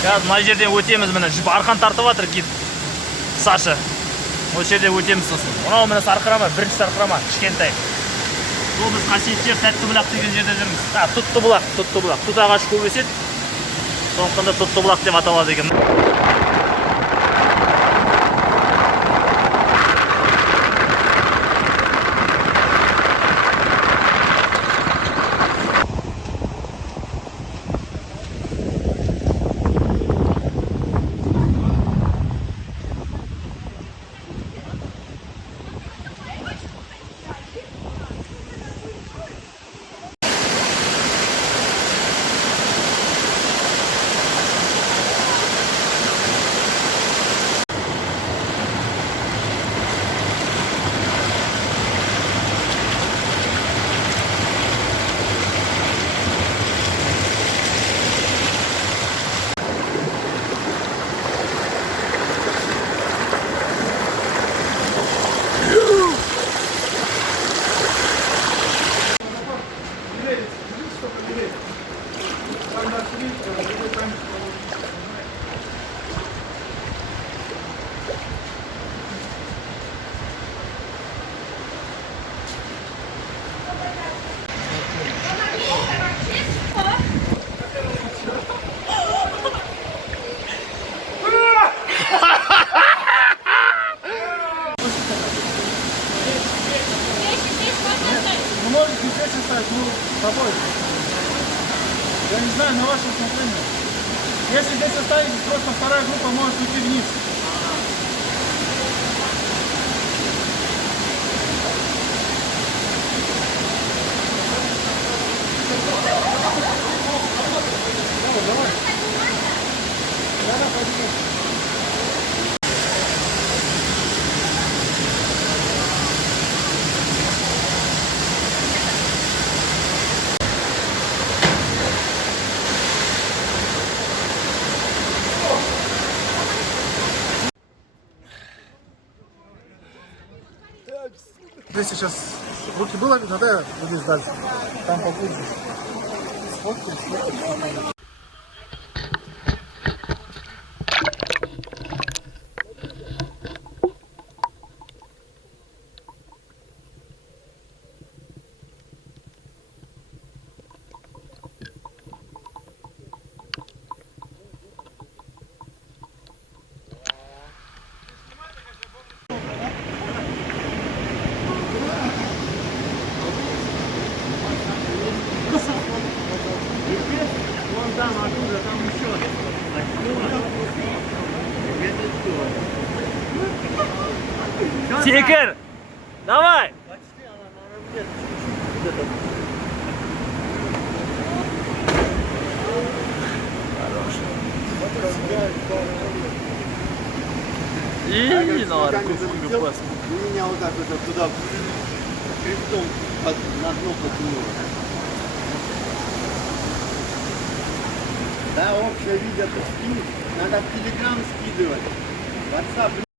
Қазір мына жерден өтеміз, міне жүп арқан тартып жатыр гид. Саша. Осы жерде өтеміз сосын. Мынау міне сарқырама, бірінші сарқырама, кішкентай. Сол біз қасиетті жер Тәттібұлақ деген жерде жүрміз. Тұттыбұлақ. Тұт ағашы көп өседі. Сондықтан да Тұттыбұлақ деп аталады екен. Тобой. Я не знаю, на ваше усмотрение. Если здесь останетесь, просто вторая группа может уйти вниз. Давай. Здесь сейчас руки было видно, да, будешь дальше. Там поглубже. Сфоткай. Там оттуда, там еще. Секер! Давай! И на арку классно. Меня вот так вот туда хребтом на дно потянуло. Да, общее видео скинуть, надо в Telegram скидывать. WhatsApp